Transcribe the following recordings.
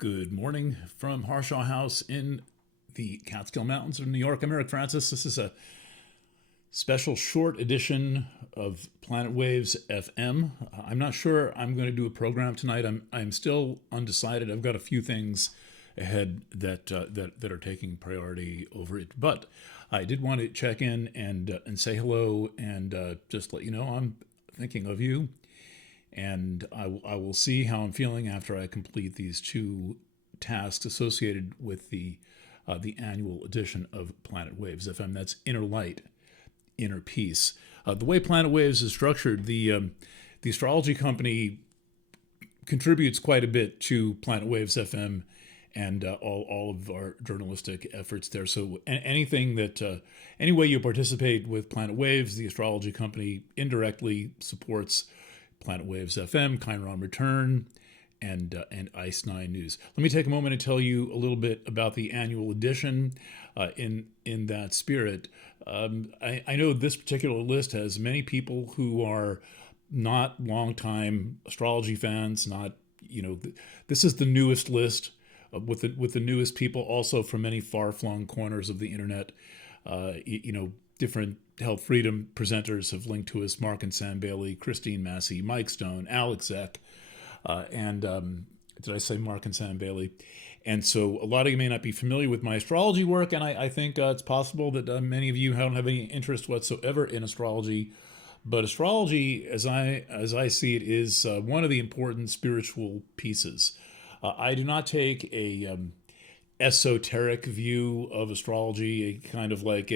Good morning from Harshaw House in the Catskill Mountains of New York. I'm Eric Francis. This is a special short edition of Planet Waves FM. I'm not sure I'm going to do a program tonight. I'm still undecided. I've got a few things ahead that are taking priority over it. But I did want to check in and say hello and just let you know I'm thinking of you, and I will see how I'm feeling after I complete these two tasks associated with the annual edition of Planet Waves FM. That's Inner Light, Inner Peace. The way Planet Waves is structured, the astrology company contributes quite a bit to Planet Waves FM and all of our journalistic efforts there. So anything that any way you participate with Planet Waves, the astrology company indirectly supports Planet Waves FM, Chiron Return, and Ice 9 News. Let me take a moment and tell you a little bit about the annual edition. In that spirit, I know this particular list has many people who are not longtime astrology fans. Not this is the newest list with the newest people, also from many far-flung corners of the internet. Different health freedom presenters have linked to us: Mark and Sam Bailey, Christine Massey, Mike Stone, Alex Zeck, and did I say Mark and Sam Bailey? And so a lot of you may not be familiar with my astrology work, and I think it's possible that many of you don't have any interest whatsoever in astrology. But astrology, as I see it, is one of the important spiritual pieces. I do not take a esoteric view of astrology, a kind of like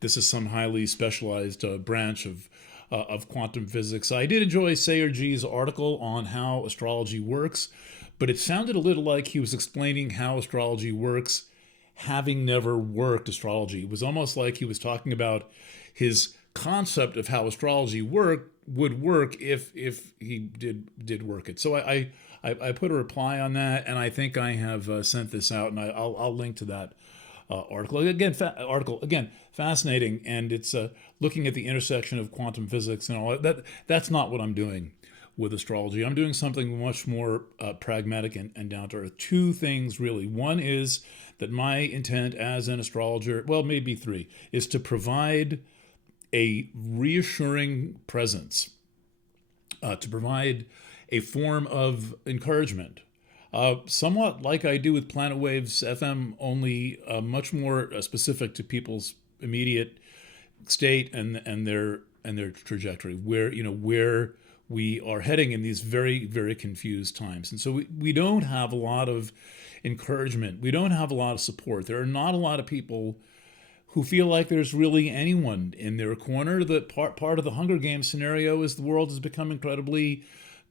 this is some highly specialized branch of quantum physics. I did enjoy Sayer G's article on how astrology works, but it sounded a little like he was explaining how astrology works, having never worked astrology. It was almost like he was talking about his concept of how astrology would work if he did work it. So I put a reply on that, and I think I have sent this out, and I'll link to that article again. Fascinating, and it's looking at the intersection of quantum physics and all that. That's not what I'm doing with astrology. I'm doing something much more pragmatic and down to earth. Two things really. One is that my intent as an astrologer, well, maybe three, is to provide a reassuring presence, to provide a form of encouragement. Somewhat like I do with Planet Waves FM, only much more specific to people's immediate state and their trajectory, where we are heading in these very, very confused times. And so we don't have a lot of encouragement. We don't have a lot of support. There are not a lot of people who feel like there's really anyone in their corner. That part of the Hunger Games scenario is the world has become incredibly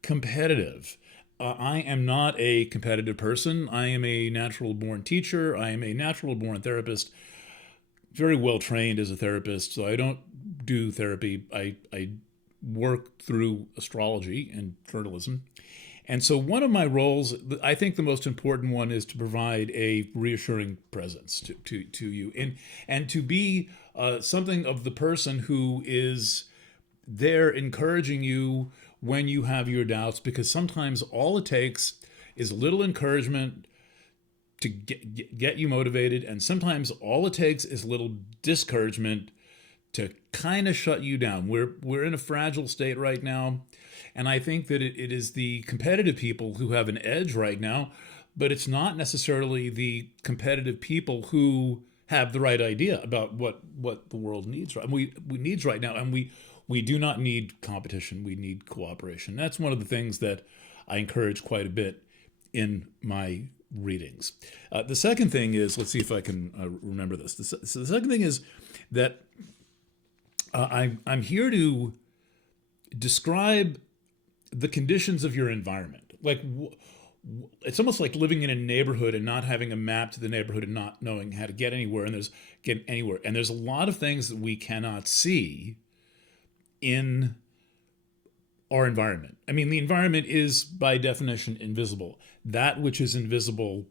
competitive. I am not a competitive person. I am a natural-born teacher. I am a natural-born therapist, very well trained as a therapist. So I don't do therapy. I work through astrology and journalism. And so one of my roles, I think the most important one, is to provide a reassuring presence to you, and to be something of the person who is there encouraging you when you have your doubts, because sometimes all it takes is a little encouragement to get you motivated, and sometimes all it takes is a little discouragement to kind of shut you down. We're in a fragile state right now, and I think that it is the competitive people who have an edge right now, but it's not necessarily the competitive people who have the right idea about what the world needs. We needs right now, and we do not need competition. We need cooperation. That's one of the things that I encourage quite a bit in my readings. The second thing is, let's see if I can remember this. So the second thing is that I'm here to describe the conditions of your environment. Like, it's almost like living in a neighborhood and not having a map to the neighborhood and not knowing how to get anywhere. And there's a lot of things that we cannot see in our environment. I mean, the environment is by definition invisible. That which is invisible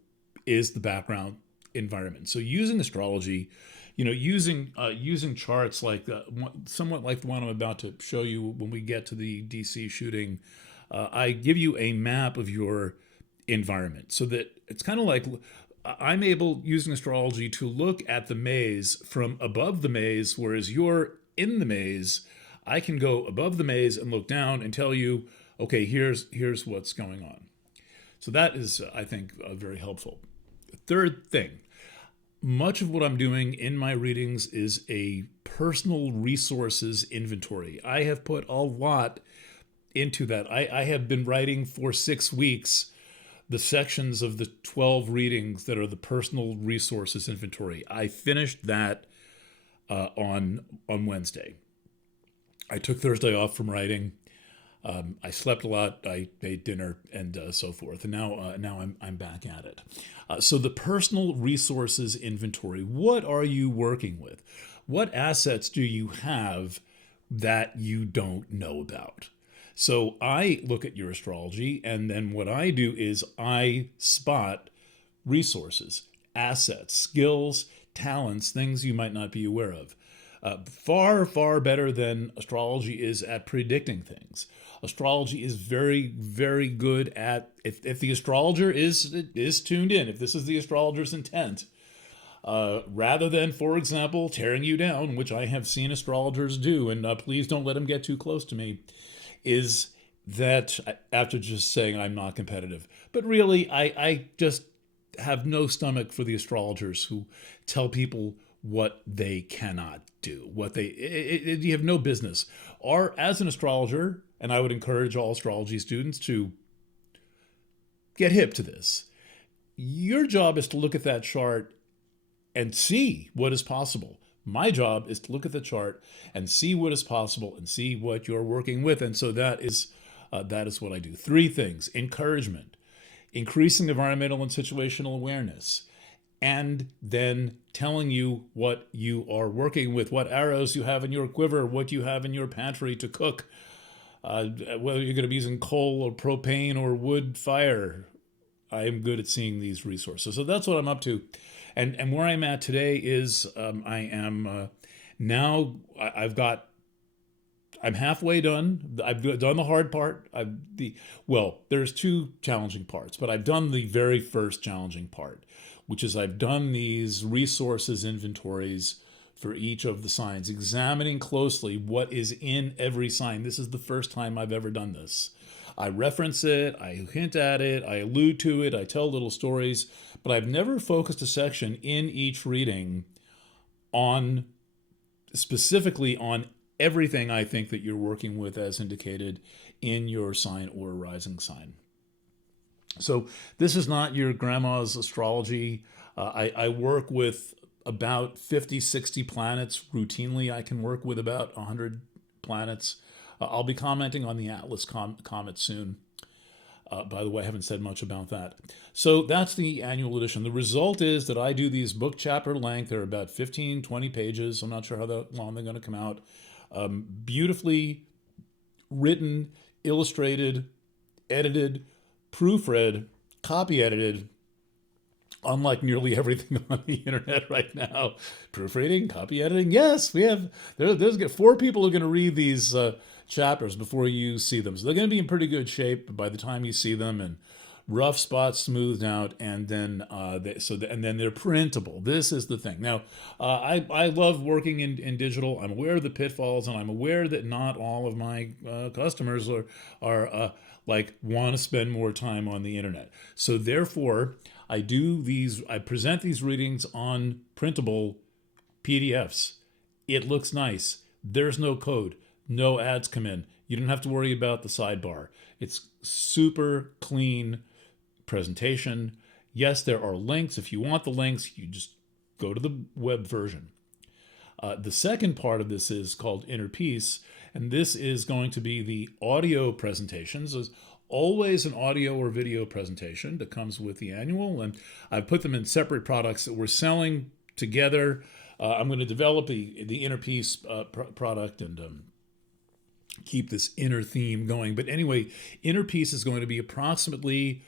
is the background environment. So using astrology, using charts like somewhat like the one I'm about to show you when we get to the DC shooting, I give you a map of your environment, so that it's kind of like I'm able, using astrology, to look at the maze from above the maze, whereas you're in the maze. I can go above the maze and look down and tell you, okay, here's what's going on. So that is, I think, very helpful. Third thing, much of what I'm doing in my readings is a personal resources inventory. I have put a lot into that. I have been writing for 6 weeks the sections of the 12 readings that are the personal resources inventory. I finished that on Wednesday. I took Thursday off from writing. I slept a lot. I ate dinner and so forth. And now I'm back at it. So the personal resources inventory. What are you working with? What assets do you have that you don't know about? So I look at your astrology, and then what I do is I spot resources, assets, skills, talents, things you might not be aware of. Far, far better than astrology is at predicting things. Astrology is very, very good at, if the astrologer is tuned in, if this is the astrologer's intent, rather than, for example, tearing you down, which I have seen astrologers do, and please don't let them get too close to me, is that after just saying I'm not competitive. But really, I just have no stomach for the astrologers who tell people what they cannot do, you have no business. Or as an astrologer, and I would encourage all astrology students to get hip to this, your job is to look at that chart and see what is possible. My job is to look at the chart and see what is possible and see what you're working with. And so that is what I do. 3 things: encouragement, increasing environmental and situational awareness, and then telling you what you are working with, what arrows you have in your quiver, what you have in your pantry to cook, whether you're going to be using coal or propane or wood fire. I am good at seeing these resources. So that's what I'm up to. And where I'm at today is I am now, I'm halfway done. I've done the hard part. There's 2 challenging parts, but I've done the very first challenging part, which is I've done these resources inventories for each of the signs, examining closely what is in every sign. This is the first time I've ever done this. I reference it, I hint at it, I allude to it, I tell little stories, but I've never focused a section in each reading on specifically on everything I think that you're working with as indicated in your sign or rising sign. So this is not your grandma's astrology. I work with about 50, 60 planets routinely. I can work with about 100 planets. I'll be commenting on the Atlas comet soon. By the way, I haven't said much about that. So that's the annual edition. The result is that I do these book chapter length. They're about 15, 20 pages. I'm not sure how long they're going to come out. Beautifully written, illustrated, edited, proofread, copy edited, unlike nearly everything on the internet right now. Proofreading, copy editing. Yes, we have, there's 4 people who are going to read these chapters before you see them. So they're going to be in pretty good shape by the time you see them, and rough spots smoothed out, and then then they're printable. This is the thing. Now, I love working in digital. I'm aware of the pitfalls, and I'm aware that not all of my customers are want to spend more time on the internet. So therefore, I present these readings on printable PDFs. It looks nice. There's no code. No ads come in. You don't have to worry about the sidebar. It's super clean presentation. Yes, there are links. If you want the links, you just go to the web version. The second part of this is called Inner Peace, and this is going to be the audio presentations. There's always an audio or video presentation that comes with the annual, and I've put them in separate products that we're selling together. I'm going to develop the Inner Peace product and keep this inner theme going. But anyway, Inner Peace is going to be approximately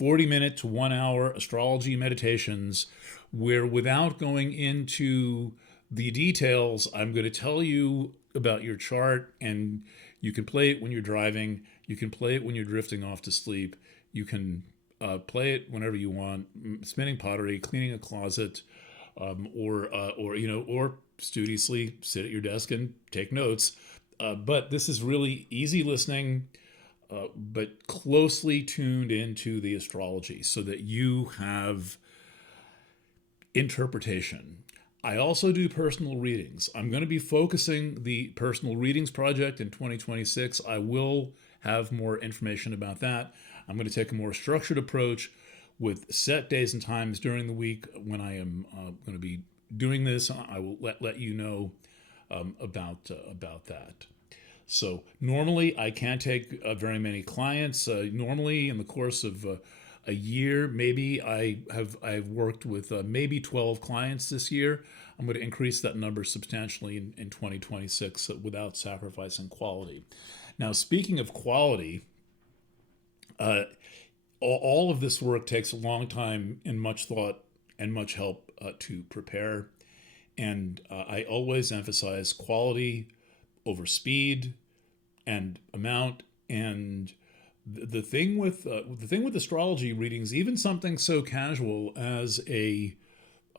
40-minute to 1 hour astrology meditations where, without going into the details, I'm going to tell you about your chart, and you can play it when you're driving. You can play it when you're drifting off to sleep. You can play it whenever you want. Spinning pottery, cleaning a closet, or studiously sit at your desk and take notes. But this is really easy listening, but closely tuned into the astrology so that you have interpretation. I also do personal readings. I'm going to be focusing the personal readings project in 2026. I will have more information about that. I'm going to take a more structured approach with set days and times during the week when I am going to be doing this. I will let you know about that. So normally I can't take very many clients. Normally in the course of a year, maybe I've worked with maybe 12 clients this year. I'm going to increase that number substantially in 2026 without sacrificing quality. Now, speaking of quality, all of this work takes a long time and much thought and much help to prepare. And I always emphasize quality over speed and amount. And the thing with astrology readings, even something so casual as a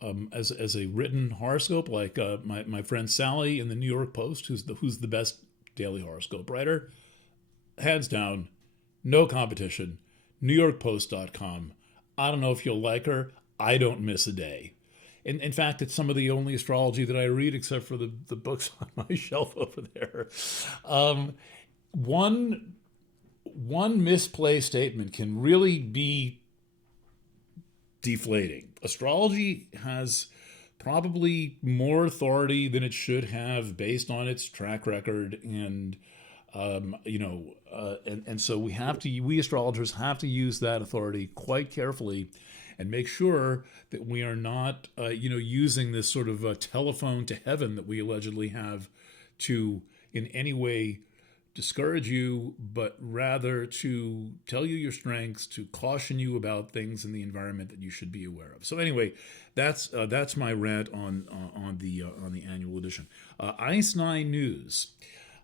written horoscope, like my friend Sally in the New York Post, who's the best daily horoscope writer, hands down, no competition. NewYorkPost.com. I don't know if you'll like her. I don't miss a day. In fact, it's some of the only astrology that I read, except for the books on my shelf over there. One misplaced statement can really be deflating. Astrology has probably more authority than it should have based on its track record, and so we astrologers have to use that authority quite carefully and make sure that we are not, using this sort of telephone to heaven that we allegedly have to in any way discourage you, but rather to tell you your strengths, to caution you about things in the environment that you should be aware of. So anyway, that's my rant on the annual edition. Ice 9 News.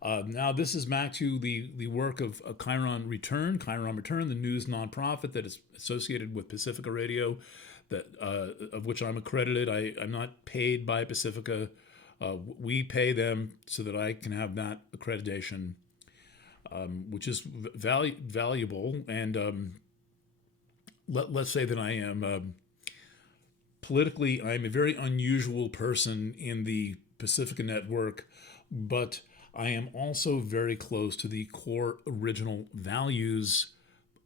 Now, this is back to the work of Chiron Return, the news nonprofit that is associated with Pacifica Radio, of which I'm accredited. I'm not paid by Pacifica. We pay them so that I can have that accreditation, which is valuable. And let's say that I am politically, I'm a very unusual person in the Pacifica network, but I am also very close to the core original values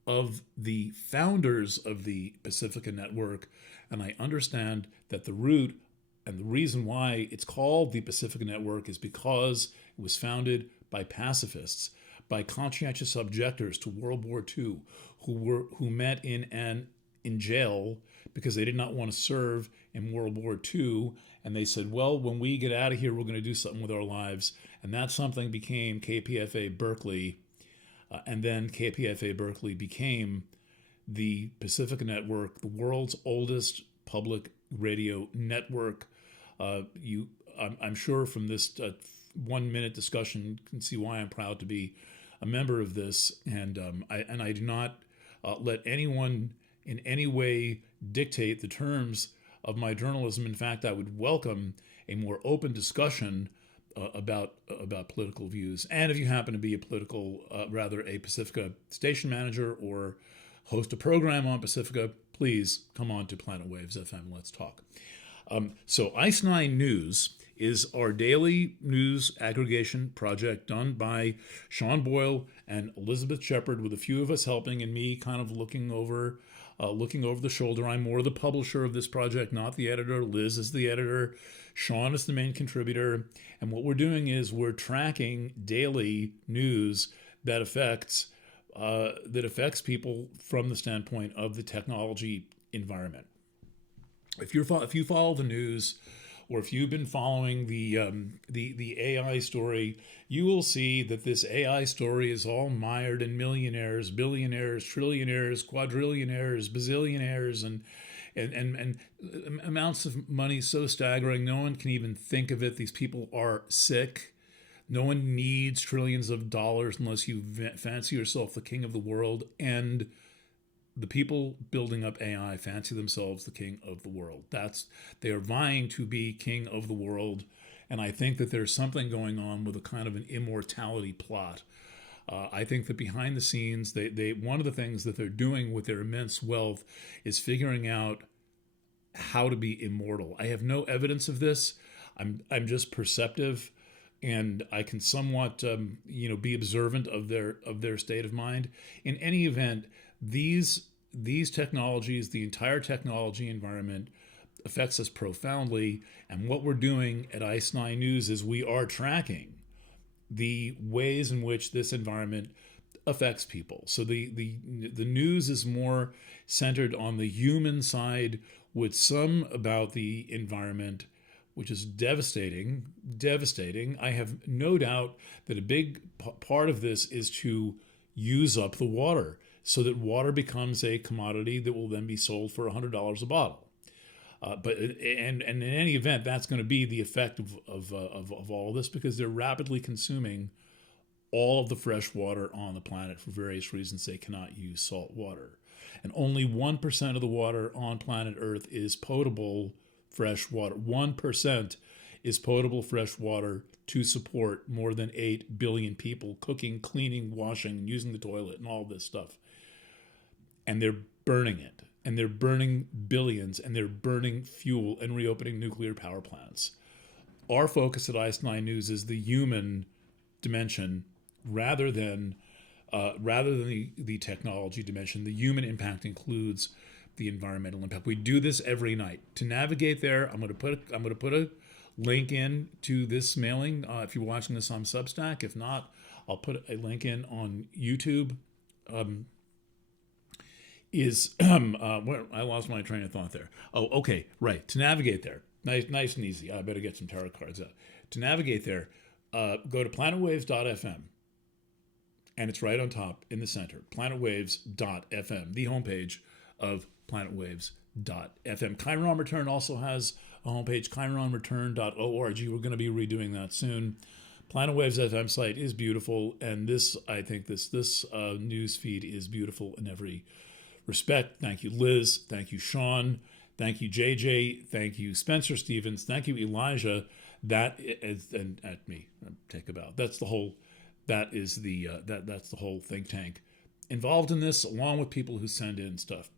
of the founders of the Pacifica Network, and I understand that the root and the reason why it's called the Pacifica Network is because it was founded by pacifists, by conscientious objectors to World War II, who met in jail because they did not want to serve in World War II. And they said, well, when we get out of here, we're going to do something with our lives. And that something became KPFA Berkeley. And then KPFA Berkeley became the Pacifica Network, the world's oldest public radio network. I'm sure from this 1 minute discussion, you can see why I'm proud to be a member of this. And I do not let anyone in any way dictate the terms of my journalism. In fact, I would welcome a more open discussion about political views. And if you happen to be a Pacifica station manager or host a program on Pacifica, please come on to Planet Waves FM. Let's talk. So Ice 9 News is our daily news aggregation project done by Sean Boyle and Elizabeth Shepard, with a few of us helping and me kind of looking over the shoulder. I'm more the publisher of this project, not the editor. Liz is the editor. Sean is the main contributor. And what we're doing is we're tracking daily news that affects people from the standpoint of the technology environment. If you follow the news, or if you've been following the AI story, you will see that this AI story is all mired in millionaires, billionaires, trillionaires, quadrillionaires, bazillionaires, and amounts of money so staggering no one can even think of it. These people are sick. No one needs trillions of dollars unless you fancy yourself the king of the world. And the people building up AI fancy themselves the king of the world. They are vying to be king of the world, and I think that there's something going on with a kind of an immortality plot. I think that behind the scenes, they one of the things that they're doing with their immense wealth is figuring out how to be immortal. I have no evidence of this. I'm just perceptive, and I can somewhat be observant of their state of mind. In any event, these technologies, the entire technology environment, affects us profoundly. And what we're doing at Ice Nine News is we are tracking the ways in which this environment affects people. So the news is more centered on the human side, with some about the environment, which is devastating. I have no doubt that a big part of this is to use up the water, so that water becomes a commodity that will then be sold for $100 a bottle. But in any event, that's going to be the effect of all of this, because they're rapidly consuming all of the fresh water on the planet for various reasons. They cannot use salt water, and only 1% of the water on planet Earth is potable fresh water. 1% is potable fresh water to support more than 8 billion people cooking, cleaning, washing, using the toilet, and all this stuff. And they're burning it. And they're burning billions, and they're burning fuel and reopening nuclear power plants. Our focus at Ice Nine News is the human dimension rather than the technology dimension. The human impact includes the environmental impact. We do this every night. To navigate there, I'm going to put a link in to this mailing. If you're watching this on Substack, if not, I'll put a link in on YouTube. I lost my train of thought there. Oh, okay, right. To navigate there, nice and easy. I better get some tarot cards out. To navigate there, go to planetwaves.fm, and it's right on top in the center. Planetwaves.fm, the homepage of planetwaves.fm. Chiron Return also has a homepage, chironreturn.org. We're going to be redoing that soon. Planet Waves FM site is beautiful, and I think this news feed is beautiful in every respect. Thank you, Liz. Thank you, Sean. Thank you, JJ. Thank you, Spencer Stevens. Thank you, Elijah. That is, and at me, take a bow. That's the whole think tank involved in this, along with people who send in stuff.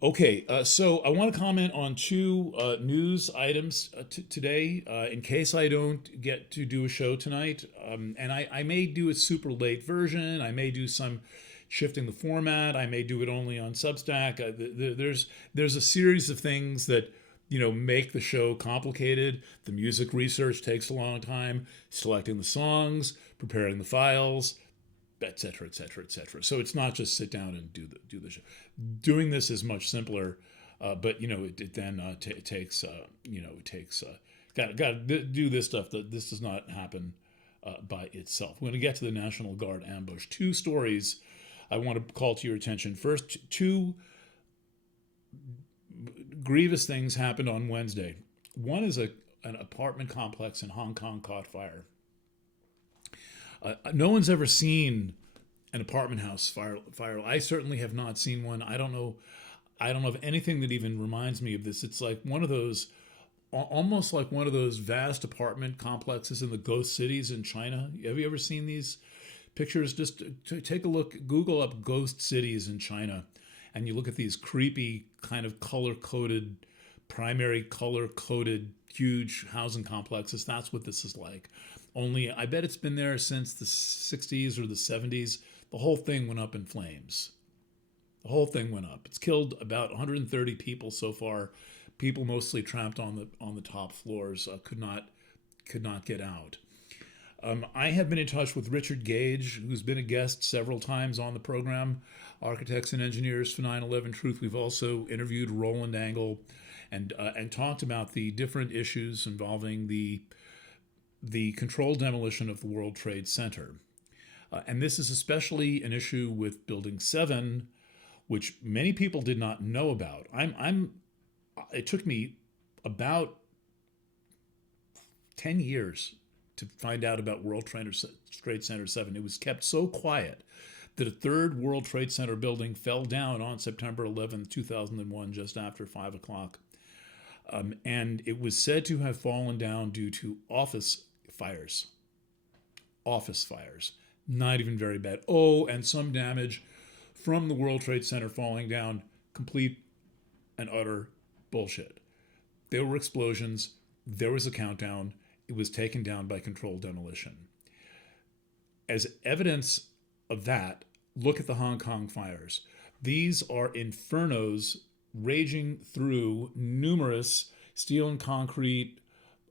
Okay, so I want to comment on two news items today, in case I don't get to do a show tonight. And I may do a super late version. I may do some shifting the format. I may do it only on Substack. There's a series of things that make the show complicated. The music research takes a long time, selecting the songs, preparing the files, etc., etc., etc. So it's not just sit down and do the show. Doing this is much simpler, but it then takes got to do this stuff. That this does not happen by itself. We're going to get to the National Guard ambush. Two stories I want to call to your attention. First, two grievous things happened on Wednesday. One is an apartment complex in Hong Kong caught fire. No one's ever seen an apartment house fire. I certainly have not seen one. I don't know of anything that even reminds me of this. It's like one of those, almost like one of those vast apartment complexes in the ghost cities in China. Have you ever seen these pictures? Just take a look, Google up ghost cities in China, and you look at these creepy kind of primary color-coded, huge housing complexes. That's what this is like. Only I bet it's been there since the 60s or the 70s. The whole thing went up in flames. The whole thing went up. It's killed about 130 people so far. People mostly trapped on the top floors, could not get out. I have been in touch with Richard Gage, who's been a guest several times on the program, Architects and Engineers for 9/11 Truth. We've also interviewed Roland Angle and talked about the different issues involving the controlled demolition of the World Trade Center. And this is especially an issue with Building 7, which many people did not know about. It took me about 10 years to find out about World Trade Center 7. It was kept so quiet that a third World Trade Center building fell down on September 11th, 2001, just after 5 o'clock. And it was said to have fallen down due to office fires. Office fires. Not even very bad. Oh, and some damage from the World Trade Center falling down. Complete and utter bullshit. There were explosions. There was a countdown. It was taken down by controlled demolition. As evidence of that, look at the Hong Kong fires. These are infernos raging through numerous steel and concrete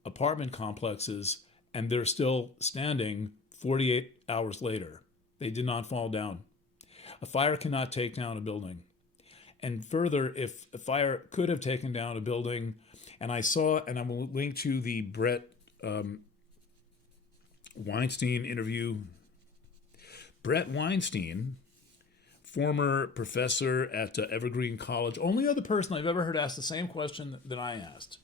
apartment complexes, and they're still standing 48 hours later. They did not fall down. A fire cannot take down a building. And further, if a fire could have taken down a building, and I saw, and I'm going to link to the Brett Weinstein interview. Brett Weinstein, former professor at Evergreen College, only other person I've ever heard ask the same question that I asked.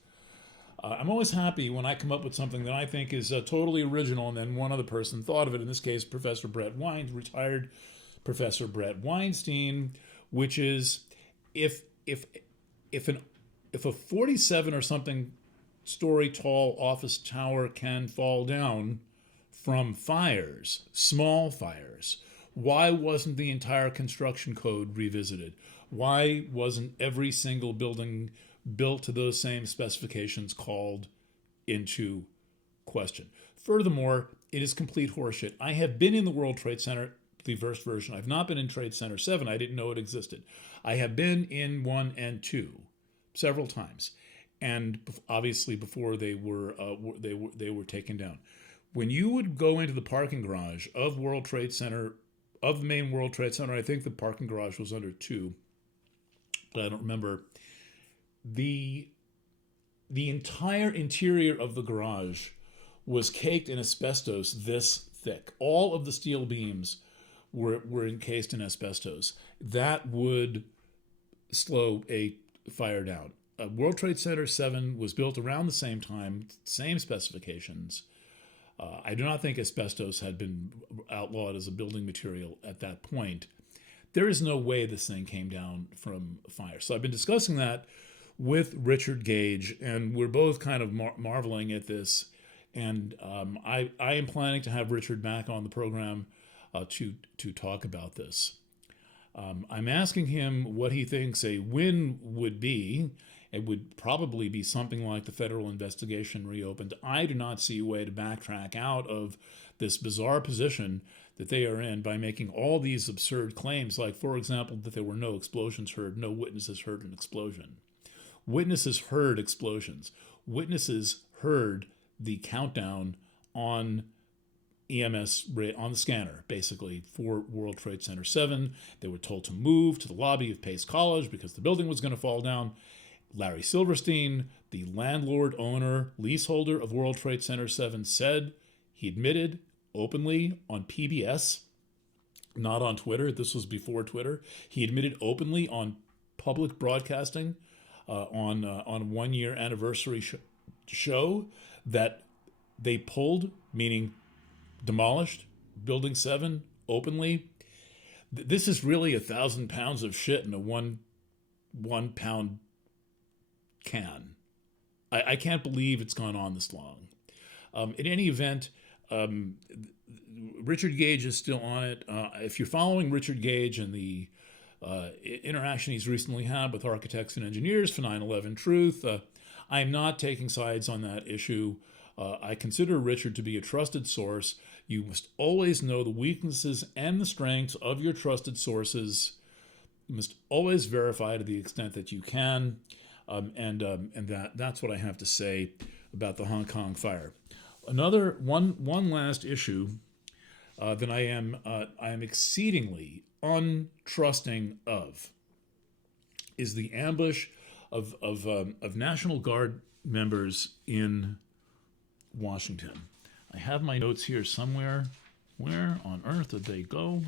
I'm always happy when I come up with something that I think is totally original, and then one other person thought of it. In this case, retired Professor Brett Weinstein, which is if a 47 or something story tall office tower can fall down from fires, small fires, why wasn't the entire construction code revisited? Why wasn't every single building built to those same specifications called into question? Furthermore, it is complete horseshit. I have been in the World Trade Center, the first version. I've not been in Trade Center 7. I didn't know it existed. I have been in 1 and 2 several times, and obviously before they were taken down. When you would go into the parking garage of World Trade Center, of the main World Trade Center, I think the parking garage was under 2, but I don't remember. The entire interior of the garage was caked in asbestos this thick. All of the steel beams were encased in asbestos. That would slow a fire down. World Trade Center 7 was built around the same time, same specifications. I do not think asbestos had been outlawed as a building material at that point. There is no way this thing came down from fire. So I've been discussing that with Richard Gage, and we're both kind of marveling at this. And I am planning to have Richard back on the program to talk about this. I'm asking him what he thinks a win would be. It would probably be something like the federal investigation reopened. I do not see a way to backtrack out of this bizarre position that they are in by making all these absurd claims, like, for example, that there were no explosions heard, no witnesses heard an explosion. Witnesses heard explosions. Witnesses heard the countdown on EMS, on the scanner, basically, for World Trade Center 7. They were told to move to the lobby of Pace College because the building was going to fall down. Larry Silverstein, the landlord, owner, leaseholder of World Trade Center 7, said he admitted openly on PBS, not on Twitter. This was before Twitter. He admitted openly on public broadcasting on a 1-year anniversary show that they pulled, meaning demolished, Building 7 openly. This is really 1,000 pounds of shit in a one pound can. I can't believe it's gone on this long. In any event, Richard Gage is still on it. If you're following Richard Gage and the interaction he's recently had with architects and engineers for 9/11 Truth, I am not taking sides on that issue. I consider Richard to be a trusted source. You must always know the weaknesses and the strengths of your trusted sources. You must always verify to the extent that you can. And that's what I have to say about the Hong Kong fire. Another one last issue that I am exceedingly untrusting of is the ambush of National Guard members in Washington. I have my notes here somewhere. Where on earth did they go?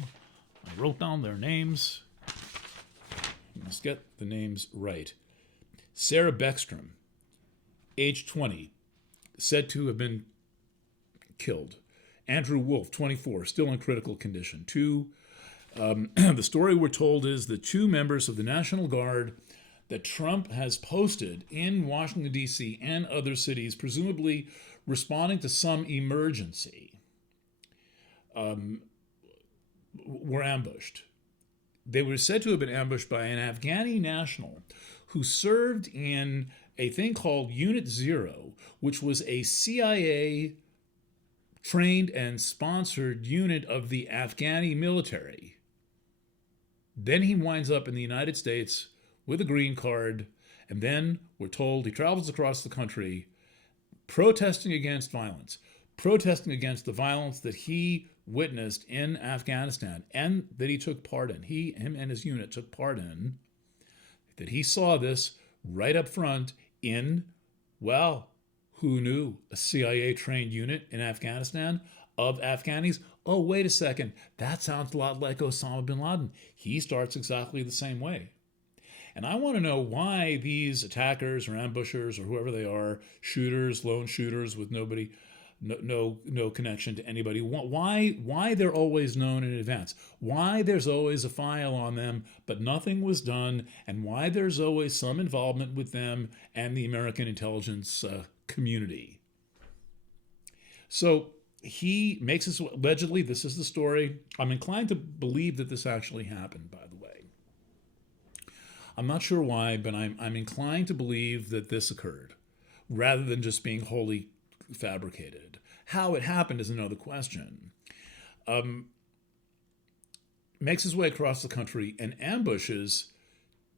I wrote down their names. You must get the names right. Sarah Beckstrom, age 20, said to have been killed. Andrew Wolf, 24, still in critical condition. 2 The story we're told is that two members of the National Guard that Trump has posted in Washington, D.C. and other cities, presumably responding to some emergency, were ambushed. They were said to have been ambushed by an Afghani national who served in a thing called Unit Zero, which was a CIA trained and sponsored unit of the Afghani military. Then he winds up in the United States with a green card, and then we're told he travels across the country protesting against violence, protesting against the violence that he witnessed in Afghanistan and that he took part in. Him and his unit took part in. That he saw this right up front in, well, who knew? A CIA-trained unit in Afghanistan of Afghanis. Oh, wait a second. That sounds a lot like Osama bin Laden. He starts exactly the same way. And I want to know why these attackers or ambushers or whoever they are, shooters, lone shooters with nobody, no connection to anybody, why they're always known in advance, why there's always a file on them, but nothing was done, and why there's always some involvement with them and the American intelligence community. So he makes this, allegedly, this is the story. I'm inclined to believe that this actually happened, by the way. I'm not sure why, but I'm inclined to believe that this occurred, rather than just being wholly fabricated. How it happened is another question. Makes his way across the country and ambushes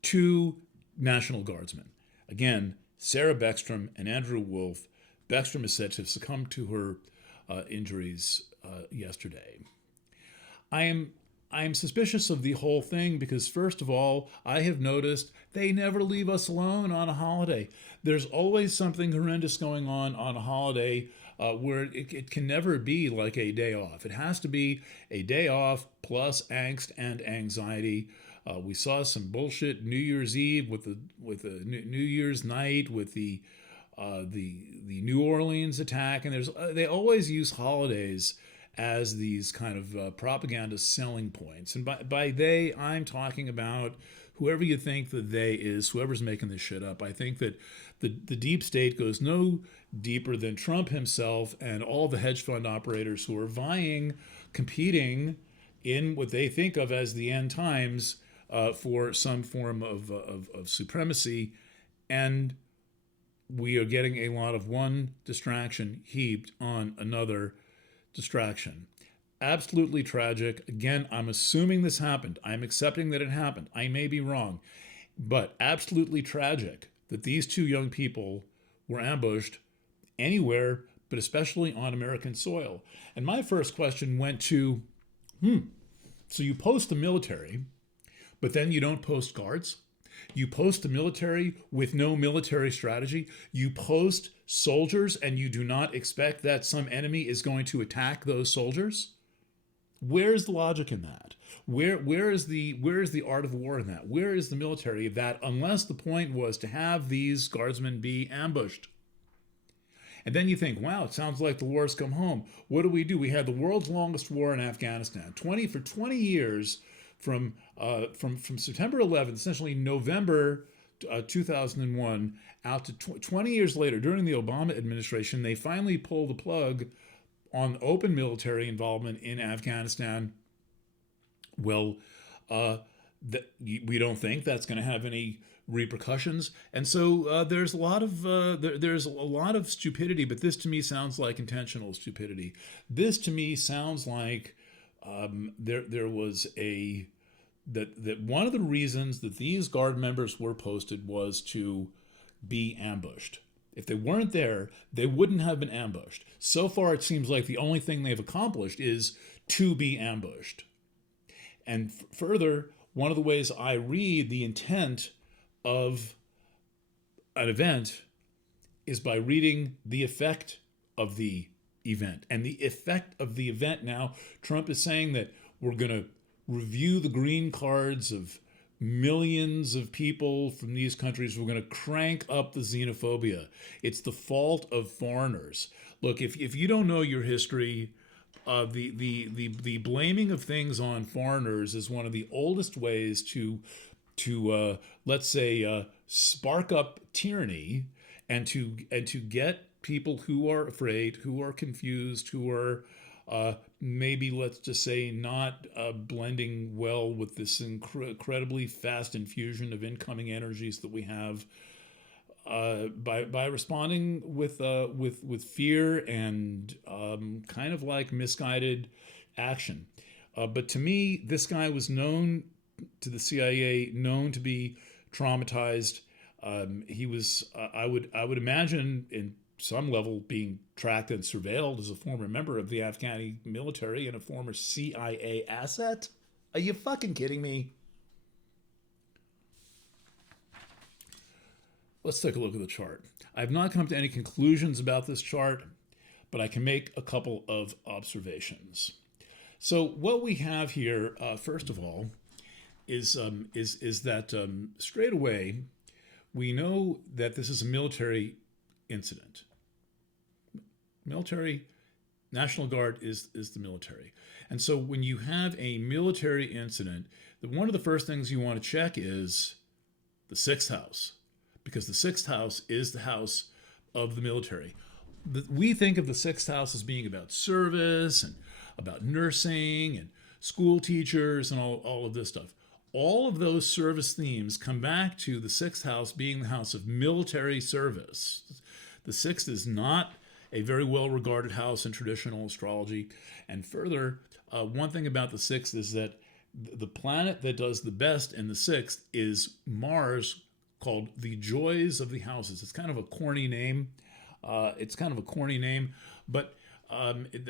two National Guardsmen. Again, Sarah Beckstrom and Andrew Wolf. Beckstrom is said to have succumbed to her injuries yesterday. I am suspicious of the whole thing because, first of all, I have noticed they never leave us alone on a holiday. There's always something horrendous going on a holiday where it can never be like a day off. It has to be a day off plus angst and anxiety. We saw some bullshit New Year's Eve with the New Year's night with the New Orleans attack, and they always use holidays as these kind of propaganda selling points. And by they, I'm talking about whoever you think the they is, whoever's making this shit up. I think that the deep state goes no deeper than Trump himself and all the hedge fund operators who are competing in what they think of as the end times for some form of supremacy. And we are getting a lot of one distraction heaped on another distraction. Absolutely tragic. Again, I'm assuming this happened. I'm accepting that it happened. I may be wrong, but absolutely tragic that these two young people were ambushed anywhere, but especially on American soil. And my first question went to, so you post the military, but then you don't post guards? You post the military with no military strategy. You post soldiers and you do not expect that some enemy is going to attack those soldiers. Where's the logic in that? Where is the art of war in that? Where is the military of that, unless the point was to have these guardsmen be ambushed? And then you think, wow, it sounds like the war's come home. What do? We had the world's longest war in Afghanistan. 20 years from September 11th, essentially November 2001, out to 20 years later, during the Obama administration, they finally pulled the plug on open military involvement in Afghanistan. Well, we don't think that's going to have any repercussions, and so there's a lot of stupidity. But this to me sounds like intentional stupidity. This to me sounds like there was that one of the reasons that these guard members were posted was to be ambushed. If they weren't there, they wouldn't have been ambushed. So far, it seems like the only thing they've accomplished is to be ambushed. And further, one of the ways I read the intent of an event is by reading the effect of the event. And the effect of the event now, Trump is saying that we're going to review the green cards of millions of people from these countries. We're going to crank up the xenophobia. It's the fault of foreigners. Look, if you don't know your history, the blaming of things on foreigners is one of the oldest ways to let's say spark up tyranny and to get people who are afraid, who are confused, who are maybe, let's just say, not blending well with this incredibly fast infusion of incoming energies that we have, by responding with fear and kind of like misguided action. But to me, this guy was known to the CIA, known to be traumatized. He was, I would imagine, in some level, being tracked and surveilled as a former member of the Afghani military and a former CIA asset. Are you fucking kidding me? Let's take a look at the chart. I've not come to any conclusions about this chart, but I can make a couple of observations. So what we have here, first of all, is that straight away we know that this is a military incident. Military, National Guard is the military. And so when you have a military incident, one of the first things you want to check is the sixth house, because the sixth house is the house of the military. We think of the sixth house as being about service and about nursing and school teachers and all of this stuff. All of those service themes come back to the sixth house being the house of military service. The sixth is not a very well-regarded house in traditional astrology. And further, one thing about the sixth is that the planet that does the best in the sixth is Mars, called the Joys of the Houses. It's kind of a corny name. But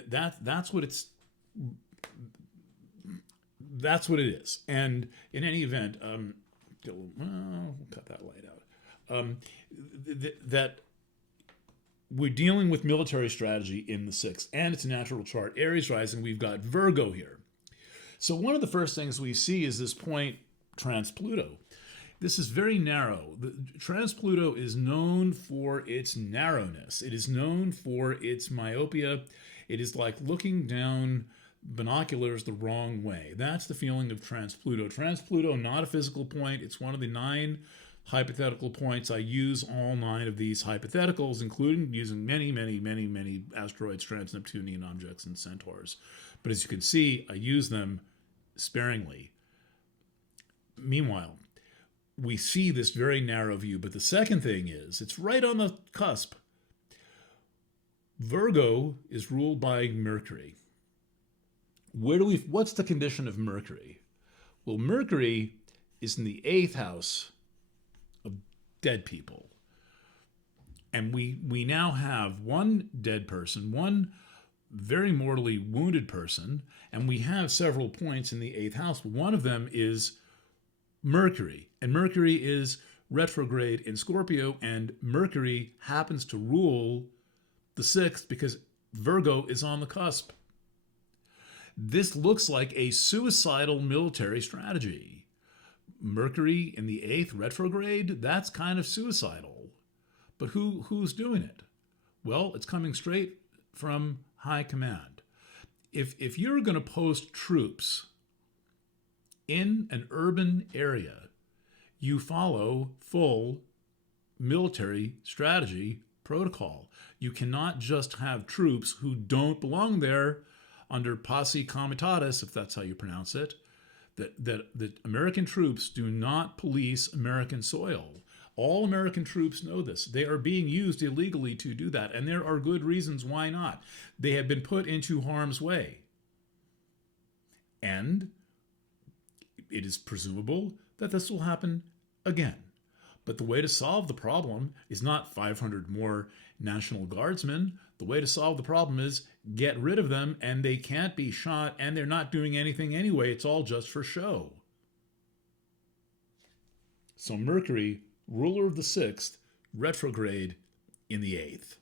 that's what it's. That's what it is. And in any event, we'll cut that light out. That we're dealing with military strategy in the sixth, and it's a natural chart. Aries rising, we've got Virgo here. So one of the first things we see is this point trans-Pluto. This is very narrow. The trans-Pluto is known for its narrowness. It is known for its myopia. It is like looking down binoculars the wrong way. That's the feeling of trans-Pluto. Trans-Pluto, not a physical point. It's one of the 9 hypothetical points. I use all 9 of these hypotheticals, including using many asteroids, trans-Neptunian objects, and centaurs. But as you can see, I use them sparingly. Meanwhile, we see this very narrow view. But the second thing is, it's right on the cusp. Virgo is ruled by Mercury. What's the condition of Mercury? Well, Mercury is in the 8th house of dead people. And we now have one dead person, one very mortally wounded person, and we have several points in the 8th house. One of them is Mercury, and Mercury is retrograde in Scorpio, and Mercury happens to rule the 6th because Virgo is on the cusp. This looks like a suicidal military strategy. Mercury in the 8th retrograde, that's kind of suicidal. But who's doing it? Well, it's coming straight from high command. If you're going to post troops in an urban area, you follow full military strategy protocol. You cannot just have troops who don't belong there under posse comitatus, if that's how you pronounce it, that American troops do not police American soil. All American troops know this. They are being used illegally to do that, and there are good reasons why not. They have been put into harm's way. And it is presumable that this will happen again. But the way to solve the problem is not 500 more National Guardsmen. The way to solve the problem is get rid of them, and they can't be shot, and they're not doing anything anyway. It's all just for show. So Mercury, ruler of the 6th, retrograde in the 8th.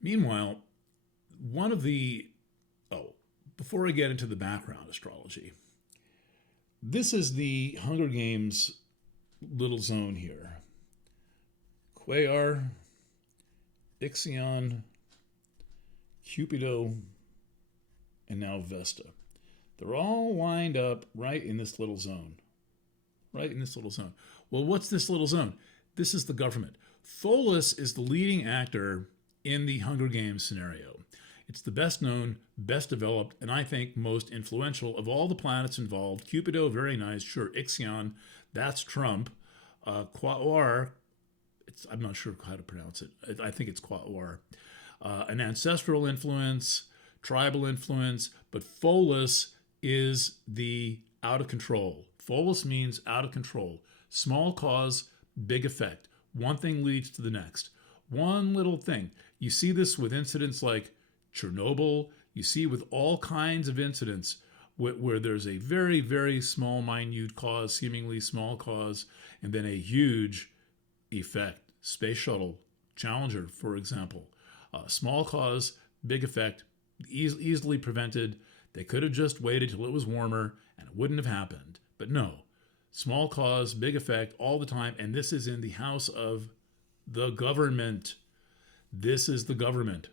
Meanwhile, before I get into the background astrology, this is the Hunger Games little zone here. Quaoar, Ixion, Cupido, and now Vesta. They're all lined up right in this little zone. Right in this little zone. Well, what's this little zone? This is the government. Pholus is the leading actor in the Hunger Games scenario. It's the best known, best developed, and I think most influential of all the planets involved. Cupido, very nice. Sure, Ixion, that's Trump. Quaoar, I'm not sure how to pronounce it. I think it's Quaoar. An ancestral influence, tribal influence, but Pholus is the out of control. Pholus means out of control. Small cause, big effect. One thing leads to the next. One little thing. You see this with incidents like Chernobyl. You see with all kinds of incidents where there's a very, very small, minute cause, seemingly small cause, and then a huge effect. Space Shuttle, Challenger, for example. Small cause, big effect, easily prevented. They could have just waited till it was warmer and it wouldn't have happened. But no, small cause, big effect all the time. And this is in the house of the government. This is the government.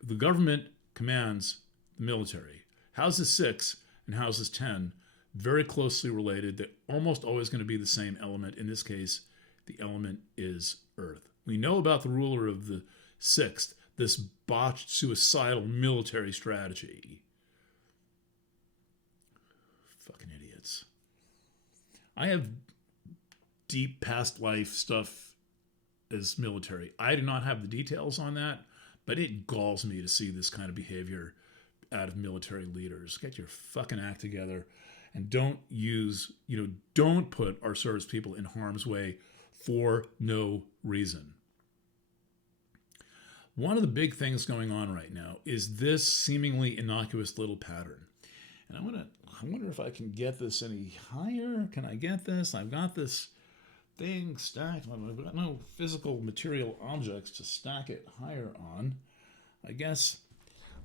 The government commands the military. Houses 6 and houses 10, very closely related. They're almost always going to be the same element. In this case, the element is Earth. We know about the ruler of the 6th, this botched, suicidal military strategy. Fucking idiots. I have deep past life stuff as military. I do not have the details on that, but it galls me to see this kind of behavior out of military leaders. Get your fucking act together and don't put our service people in harm's way for no reason. One of the big things going on right now is this seemingly innocuous little pattern. And I wonder if I can get this any higher. Can I get this? I've got this thing stacked. I've got no physical material objects to stack it higher on. I guess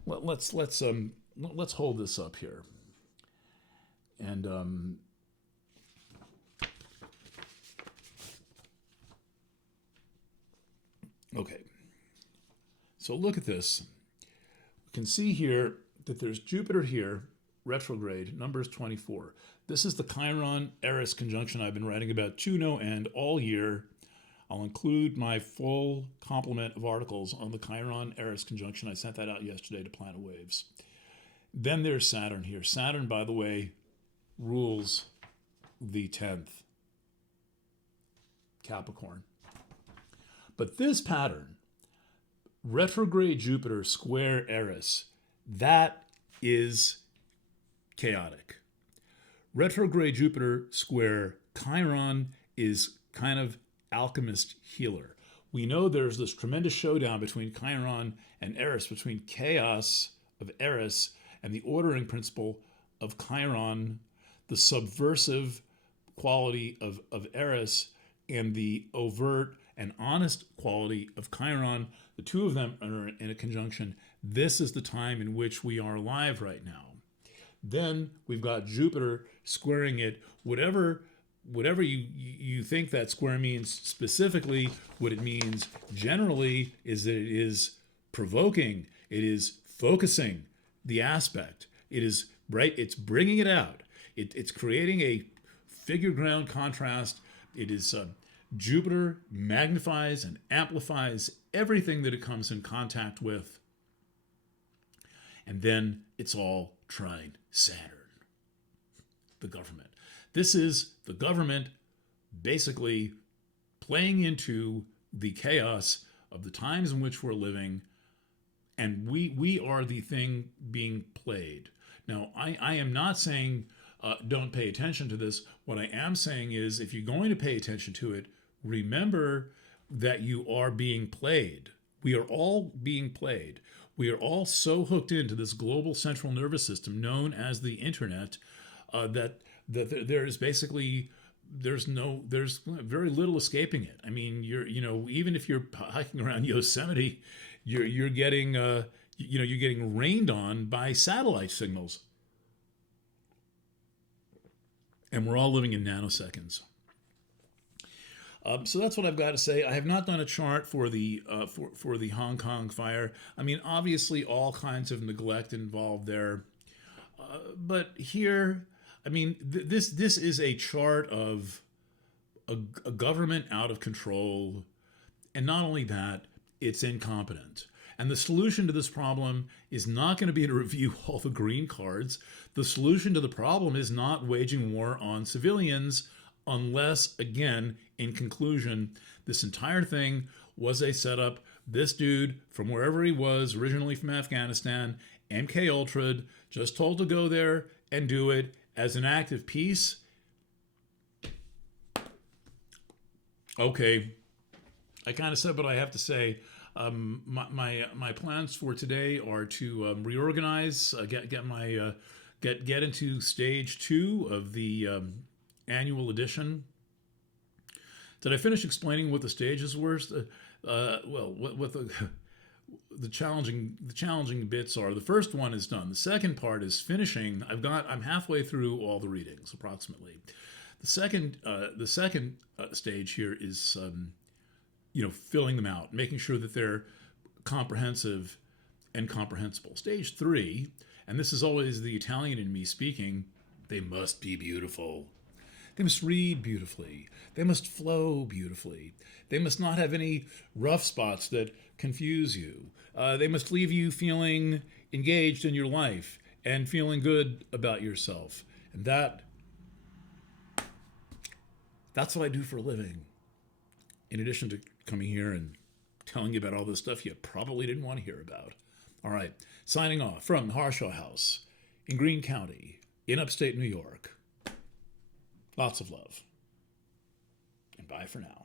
let's hold this up here. And okay. So look at this. We can see here that there's Jupiter here, retrograde, numbers 24. This is the Chiron-Eris conjunction I've been writing about to no end all year. I'll include my full complement of articles on the Chiron-Eris conjunction. I sent that out yesterday to Planet Waves. Then there's Saturn here. Saturn, by the way, rules the 10th, Capricorn. But this pattern, retrograde Jupiter square Eris, that is chaotic. Retrograde Jupiter square Chiron is kind of alchemist healer. We know there's this tremendous showdown between Chiron and Eris, between chaos of Eris and the ordering principle of Chiron, the subversive quality of Eris, and the overt and honest quality of Chiron. The two of them are in a conjunction. This is the time in which we are alive right now. Then we've got Jupiter squaring it. Whatever you think that square means specifically, what it means generally is that it is provoking. It is focusing the aspect. It is right. It's bringing it out. It's creating a figure ground contrast. It is Jupiter magnifies and amplifies everything that it comes in contact with. And then it's all trine Saturn, the government. This is the government basically playing into the chaos of the times in which we're living, and we are the thing being played. Now, I am not saying don't pay attention to this. What I am saying is, if you're going to pay attention to it, remember that you are being played. We are all being played. We are all so hooked into this global central nervous system known as the internet that there's basically there's very little escaping it. I mean, even if you're hiking around Yosemite, you're getting you're getting rained on by satellite signals, and we're all living in nanoseconds. So that's what I've got to say. I have not done a chart for the for the Hong Kong fire. I mean, obviously, all kinds of neglect involved there, but here, I mean, this is a chart of a government out of control, and not only that, it's incompetent. And the solution to this problem is not going to be to review all the green cards. The solution to the problem is not waging war on civilians, unless, again, in conclusion, this entire thing was a setup. This dude, from wherever he was, originally from Afghanistan, MK Ultra'd, just told to go there and do it as an act of peace. Okay, I kind of said what I have to say. My plans for today are to reorganize, get into stage 2 of the annual edition. Did I finish explaining what the stages were? Well, what the challenging bits are. The first one is done. The second part is finishing. I'm halfway through all the readings approximately. The second stage here is filling them out, making sure that they're comprehensive and comprehensible. Stage 3, and this is always the Italian in me speaking, they must be beautiful. They must read beautifully. They must flow beautifully. They must not have any rough spots that confuse you. They must leave you feeling engaged in your life and feeling good about yourself. And that's what I do for a living. In addition to coming here and telling you about all this stuff you probably didn't want to hear about. All right, signing off from the Harshaw House in Greene County, in upstate New York. Lots of love. And bye for now.